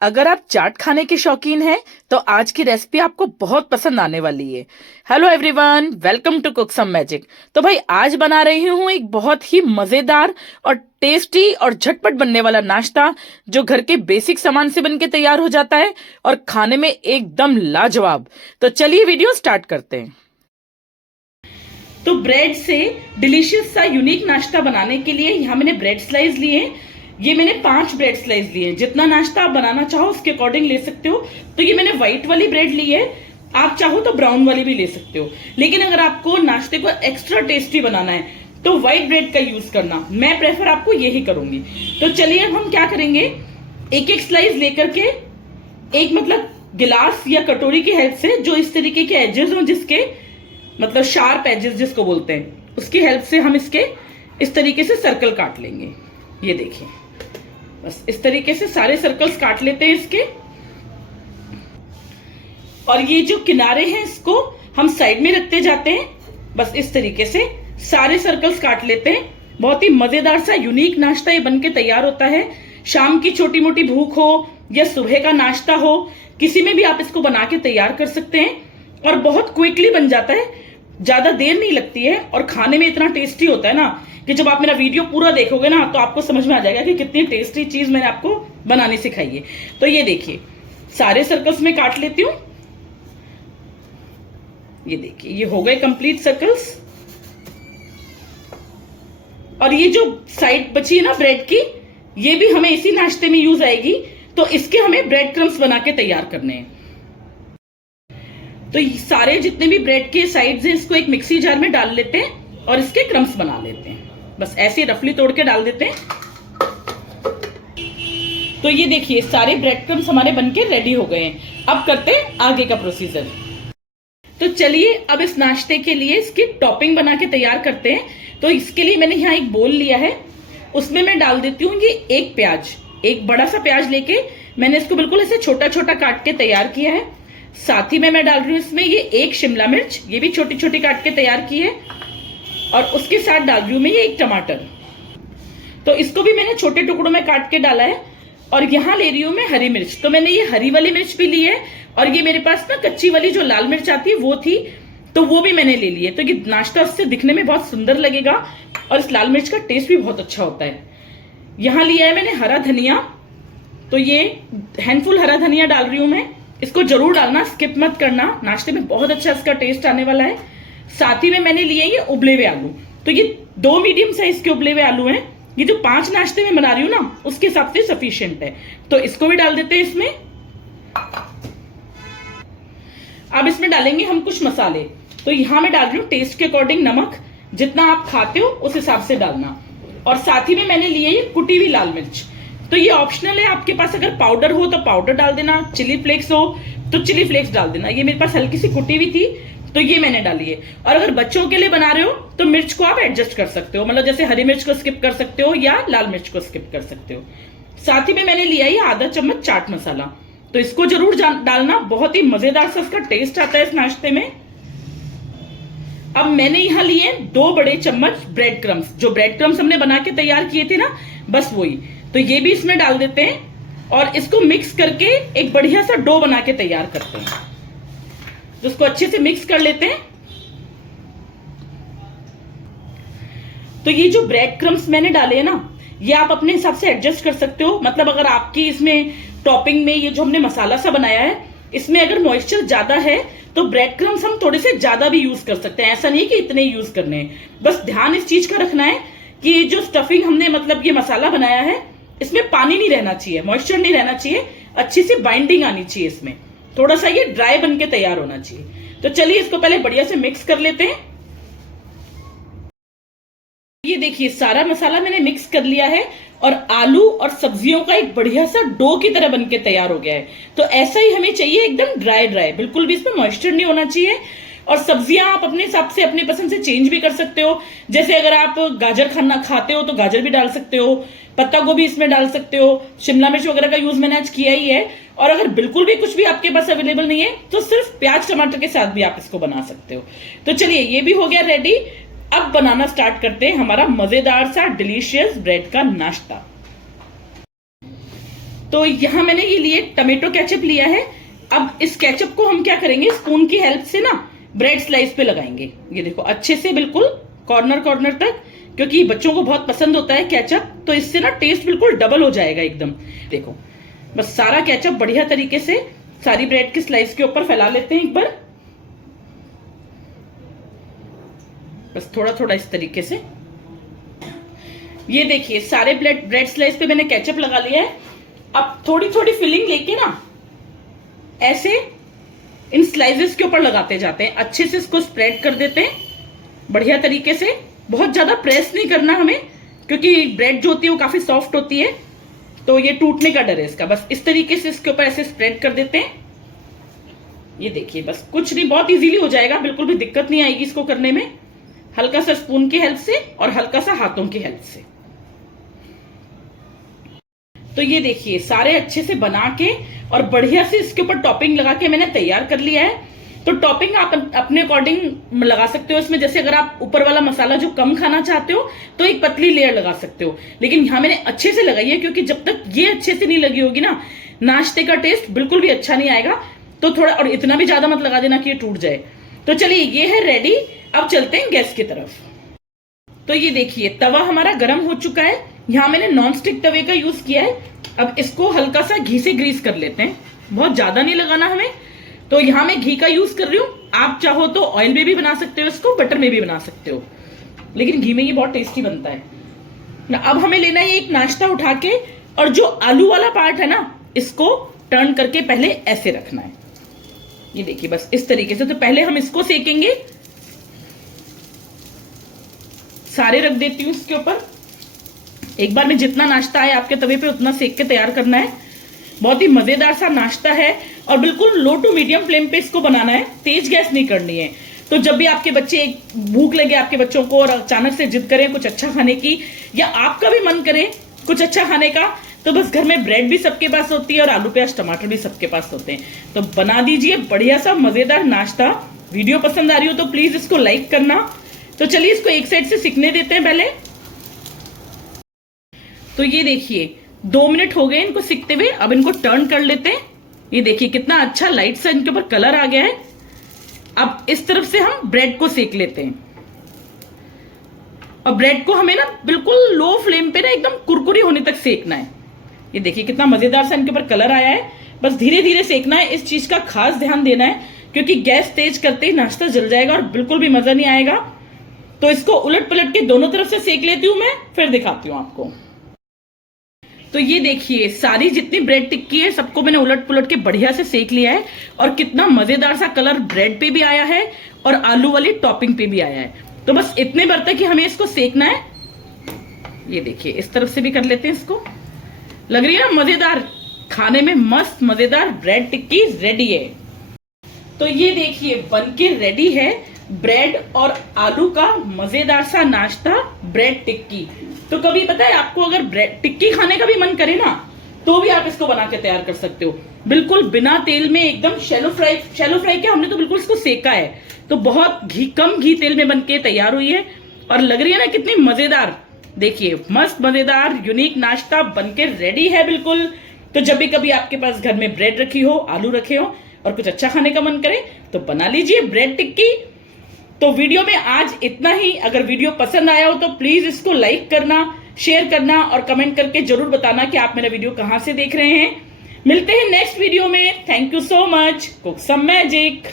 अगर आप चाट खाने के शौकीन हैं तो आज की रेसिपी आपको बहुत पसंद आने वाली है। Hello everyone, welcome to cook some magic. तो भाई आज बना रही हूँ एक बहुत ही मजेदार और टेस्टी और झटपट बनने वाला नाश्ता जो घर के बेसिक सामान से बनके तैयार हो जाता है और खाने में एकदम लाजवाब। तो चलिए वीडियो स्टार्ट करते हैं। तो ब्रेड से डिलीशियस सा यूनिक नाश्ता बनाने के लिए यहाँ मैंने ब्रेड स्लाइस लिए। ये मैंने 5 ब्रेड स्लाइस लिए। जितना नाश्ता आप बनाना चाहो उसके अकॉर्डिंग ले सकते हो। तो ये मैंने व्हाइट वाली ब्रेड ली है, आप चाहो तो ब्राउन वाली भी ले सकते हो, लेकिन अगर आपको नाश्ते को एक्स्ट्रा टेस्टी बनाना है तो व्हाइट ब्रेड का यूज करना। मैं प्रेफर आपको यही करूंगी। तो चलिए अब हम क्या करेंगे, एक एक स्लाइस लेकर के एक मतलब गिलास या कटोरी की हेल्प से, जो इस तरीके के एजेस हो, जिसके मतलब शार्प एजेस जिसको बोलते हैं, उसकी हेल्प से हम इसके इस तरीके से सर्कल काट लेंगे। ये देखिए, बस इस तरीके से सारे सर्कल्स काट लेते हैं इसके। और ये जो किनारे हैं इसको हम साइड में रखते जाते हैं। बस इस तरीके से सारे सर्कल्स काट लेते हैं। बहुत ही मजेदार सा यूनिक नाश्ता ये बनके तैयार होता है। शाम की छोटी मोटी भूख हो या सुबह का नाश्ता हो, किसी में भी आप इसको बना के तैयार कर सकते हैं और बहुत क्विकली बन जाता है, ज्यादा देर नहीं लगती है और खाने में इतना टेस्टी होता है ना कि जब आप मेरा वीडियो पूरा देखोगे ना तो आपको समझ में आ जाएगा कि कितनी टेस्टी चीज मैंने आपको बनानी सिखाई है। तो ये देखिए, सारे सर्कल्स में काट लेती हूँ। ये देखिए, ये हो गए कंप्लीट सर्कल्स। और ये जो साइड बची है ना ब्रेड की, ये भी हमें इसी नाश्ते में यूज आएगी। तो इसके हमें ब्रेड क्रम्स बना के तैयार करने हैं। तो सारे जितने भी ब्रेड के साइड्स हैं इसको एक मिक्सी जार में डाल लेते हैं और इसके क्रम्स बना लेते हैं। बस ऐसे रफली तोड़ के डाल देते हैं। तो ये देखिए, सारे ब्रेड क्रम्स हमारे बनके रेडी हो गए हैं। अब करते हैं आगे का प्रोसीजर। तो चलिए अब इस नाश्ते के लिए इसकी टॉपिंग बना के तैयार करते हैं। तो इसके लिए मैंने यहाँ एक बोल लिया है, उसमें मैं डाल देती हूँ ये एक प्याज। एक बड़ा सा प्याज लेके मैंने इसको बिल्कुल ऐसे छोटा छोटा काट के तैयार किया है। साथ ही में मैं डाल रही हूँ इसमें ये एक शिमला मिर्च, ये भी छोटी छोटी काट के तैयार की है। और उसके साथ डाल रही हूँ मैं ये एक टमाटर, तो इसको भी मैंने छोटे टुकड़ों में काट के डाला है। और यहाँ ले रही हूँ मैं हरी मिर्च। तो मैंने ये हरी वाली मिर्च भी ली है और ये मेरे पास ना कच्ची वाली जो लाल मिर्च आती है वो थी, तो वो भी मैंने ले ली है। तो ये नाश्ता उससे दिखने में बहुत सुंदर लगेगा और इस लाल मिर्च का टेस्ट भी बहुत अच्छा होता है। यहाँ लिया है मैंने हरा धनिया, तो ये हैंडफुल हरा धनिया डाल रही हूँ मैं। इसको जरूर डालना, स्किप मत करना, नाश्ते में बहुत अच्छा इसका टेस्ट आने वाला है। साथ ही में मैंने लिए ये उबले हुए आलू। तो ये 2 मीडियम साइज के उबले हुए आलू हैं। ये जो 5 नाश्ते में बना रही हूँ ना उसके हिसाब से सफिशिएंट है। तो इसको भी डाल देते हैं इसमें। अब इसमें डालेंगे हम कुछ मसाले। तो यहां मैं डाल रही हूँ टेस्ट के अकॉर्डिंग नमक, जितना आप खाते हो उस हिसाब से डालना। और साथ ही में मैंने लिए ये कुटी हुई लाल मिर्च। तो ये ऑप्शनल है, आपके पास अगर पाउडर हो तो पाउडर डाल देना, चिली फ्लेक्स हो तो चिली फ्लेक्स डाल देना। ये मेरे पास हल्की सी कुटी हुई थी तो ये मैंने डाली है। और अगर बच्चों के लिए बना रहे हो तो मिर्च को आप एडजस्ट कर सकते हो, मतलब जैसे हरी मिर्च को स्किप कर सकते हो या लाल मिर्च को स्किप कर सकते हो। साथ ही में मैंने लिया ये आधा चम्मच चाट मसाला, तो इसको जरूर डालना, बहुत ही मजेदार सा इसका टेस्ट आता है इस नाश्ते में। अब मैंने यहाँ लिए 2 बड़े चम्मच ब्रेड क्रम्स, जो ब्रेड क्रम्स हमने बना के तैयार किए थे ना, बस वही। तो ये भी इसमें डाल देते हैं और इसको मिक्स करके एक बढ़िया सा डो बना के तैयार करते हैं। जिसको अच्छे से मिक्स कर लेते हैं। तो ये जो ब्रेड क्रम्स मैंने डाले हैं ना, ये आप अपने हिसाब से एडजस्ट कर सकते हो। मतलब अगर आपकी इसमें टॉपिंग में ये जो हमने मसाला सा बनाया है, इसमें अगर मॉइस्चर ज्यादा है तो ब्रेड क्रम्स हम थोड़े से ज्यादा भी यूज कर सकते हैं। ऐसा नहीं कि इतने यूज करने हैं। बस ध्यान इस चीज का रखना है कि ये जो स्टफिंग हमने मतलब ये मसाला बनाया है, इसमें पानी नहीं रहना चाहिए, मॉइस्चर नहीं रहना चाहिए, अच्छी सी बाइंडिंग आनी चाहिए इसमें। थोड़ा सा ये ड्राई बन के तैयार होना चाहिए। तो चलिए इसको पहले बढ़िया से मिक्स कर लेते हैं। ये देखिए, सारा मसाला मैंने मिक्स कर लिया है और आलू और सब्जियों का एक बढ़िया सा डो की तरह बनके तैयार हो गया है। तो ऐसा ही हमें चाहिए, एकदम ड्राई ड्राई, बिल्कुल भी इसमें मॉइस्चर नहीं होना चाहिए। और सब्जियां आप अपने हिसाब से अपने पसंद से चेंज भी कर सकते हो। जैसे अगर आप गाजर खाना खाते हो तो गाजर भी डाल सकते हो, पत्ता गोभी इसमें डाल सकते हो, शिमला मिर्च वगैरह का यूज मैंने आज किया ही है। और अगर बिल्कुल भी कुछ भी आपके पास अवेलेबल नहीं है तो सिर्फ प्याज टमाटर के साथ भी आप इसको बना सकते हो। तो चलिए ये भी हो गया रेडी। अब बनाना स्टार्ट करते हैं हमारा मजेदार सा डिलीशियस ब्रेड का नाश्ता। तो यहां मैंने ये लिए टमेटो केचप लिया है। अब इस केचप को हम क्या करेंगे, स्पून की हेल्प से ना ब्रेड स्लाइस पे लगाएंगे। ये देखो अच्छे से बिल्कुल कॉर्नर कॉर्नर तक, क्योंकि बच्चों को बहुत पसंद होता है केचप, तो इससे ना टेस्ट बिल्कुल डबल हो जाएगा एकदम। देखो बस सारा केचप बढ़िया तरीके से सारी ब्रेड की स्लाइस के ऊपर फैला लेते हैं एक बार, बस थोड़ा थोड़ा इस तरीके से। ये देखिए सारे ब्रेड स्लाइस पे मैंने केचप लगा लिया है। अब थोड़ी थोड़ी फिलिंग लेके ना ऐसे इन स्लाइसेस के ऊपर लगाते जाते हैं, अच्छे से इसको स्प्रेड कर देते हैं बढ़िया तरीके से। बहुत ज्यादा प्रेस नहीं करना हमें, क्योंकि ब्रेड जो होती है वो काफी सॉफ्ट होती है, तो ये टूटने का डर है इसका। बस इस तरीके से इसके ऊपर ऐसे स्प्रेड कर देते हैं। ये देखिए बस कुछ नहीं, बहुत इजीली हो जाएगा, बिल्कुल भी दिक्कत नहीं आएगी इसको करने में, हल्का सा स्पून की हेल्प से और हल्का सा हाथों की हेल्प से। तो ये देखिए सारे अच्छे से बना के और बढ़िया से इसके ऊपर टॉपिंग लगा के मैंने तैयार कर लिया है। तो टॉपिंग आप अपने अकॉर्डिंग लगा सकते हो इसमें, जैसे अगर आप ऊपर वाला मसाला जो कम खाना चाहते हो तो एक पतली लेयर लगा सकते हो, लेकिन यहां मैंने अच्छे से लगाई है, क्योंकि जब तक ये अच्छे से नहीं लगी होगी ना नाश्ते का टेस्ट बिल्कुल भी अच्छा नहीं आएगा। तो थोड़ा, और इतना भी ज्यादा मत लगा देना कि ये टूट जाए। तो चलिए ये है रेडी, अब चलते हैं गैस की तरफ। तो ये देखिए तवा हमारा गर्म हो चुका है, यहां मैंने नॉन स्टिक तवे का यूज किया है। अब इसको हल्का सा घी से ग्रीस कर लेते हैं, बहुत ज्यादा नहीं लगाना हमें। तो यहां मैं घी का यूज कर रही हूं, आप चाहो तो ऑयल में भी बना सकते हो इसको, बटर में भी बना सकते हो, लेकिन घी में ये बहुत टेस्टी बनता है ना। अब हमें लेना है एक नाश्ता उठा के, और जो आलू वाला पार्ट है ना इसको टर्न करके पहले ऐसे रखना है। ये देखिए बस इस तरीके से। तो पहले हम इसको सेकेंगे, सारे रख देती हूं इसके ऊपर। एक बार में जितना नाश्ता है आपके तवे पे उतना सेक के तैयार करना है। बहुत ही मजेदार सा नाश्ता है, और बिल्कुल लो टू मीडियम फ्लेम पे इसको बनाना है, तेज गैस नहीं करनी है। तो जब भी आपके बच्चे भूख लगे आपके बच्चों को और अचानक से जिद करें कुछ अच्छा खाने की, या आपका भी मन करे कुछ अच्छा खाने का, तो बस घर में ब्रेड भी सबके पास होती है और आलू प्याज टमाटर भी सबके पास होते हैं, तो बना दीजिए बढ़िया सा मजेदार नाश्ता। वीडियो पसंद आ रही हो तो प्लीज इसको लाइक करना। तो चलिए इसको एक साइड से सिकने देते हैं पहले। तो ये देखिए 2 मिनट हो गए इनको सिकते हुए, अब इनको टर्न कर लेते हैं। ये देखिए कितना अच्छा लाइट सा इनके ऊपर कलर आ गया है। अब इस तरफ से हम ब्रेड को सेक लेते हैं, और ब्रेड को हमें ना बिल्कुल लो फ्लेम पे ना एकदम कुरकुरी होने तक सेकना है। ये देखिए कितना मजेदार सा इनके ऊपर कलर आया है। बस धीरे धीरे सेकना है, इस चीज का खास ध्यान देना है, क्योंकि गैस तेज करते ही नाश्ता जल जाएगा और बिल्कुल भी मजा नहीं आएगा। तो इसको उलट पलट के दोनों तरफ से सेक लेती हूं मैं, फिर दिखाती हूं आपको। तो ये देखिए सारी जितनी ब्रेड टिक्की है सबको मैंने उलट पुलट के बढ़िया से सेक लिया है, और कितना मजेदार सा कलर ब्रेड पे भी आया है और आलू वाली टॉपिंग पे भी आया है। तो बस इतने बर्तन कि हमें इसको सेकना है। ये देखिए इस तरफ से भी कर लेते हैं इसको। लग रही है ना मजेदार, खाने में मस्त मजेदार ब्रेड टिक्की रेडी है। तो ये देखिए बनके रेडी है ब्रेड और आलू का मजेदार सा नाश्ता ब्रेड टिक्की। तो कभी पता है आपको अगर ब्रेड टिक्की खाने का भी मन करे ना, तो भी आप इसको बना के तैयार कर सकते हो, बिल्कुल बिना तेल में, एकदम शैलो फ्राई किया हमने, तो बिल्कुल इसको सेका है, तो बहुत कम घी तेल में बनके तैयार हुई है, और लग रही है ना कितनी मजेदार। देखिए मस्त मजेदार यूनिक नाश्ता बनके रेडी है बिल्कुल। तो जब भी कभी आपके पास घर में ब्रेड रखी हो, आलू रखे हो और कुछ अच्छा खाने का मन करे तो बना लीजिए ब्रेड टिक्की। तो वीडियो में आज इतना ही। अगर वीडियो पसंद आया हो तो प्लीज इसको लाइक करना, शेयर करना और कमेंट करके जरूर बताना कि आप मेरा वीडियो कहां से देख रहे हैं। मिलते हैं नेक्स्ट वीडियो में। Thank you so much. Cook some magic.